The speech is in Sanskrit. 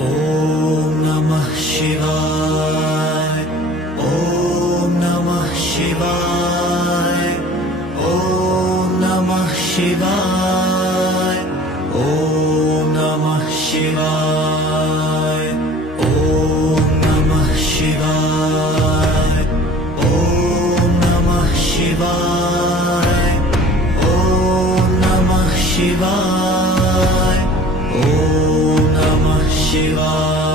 ॐ नमः शिवाय। ॐ नमः शिवाय। ॐ नमः शिवाय। ॐ नमः शिवाय। ॐ नमः शिवाय। ॐ नमः शिवाय। ॐ नमः शिवाय। ॐ नमः शिवाय।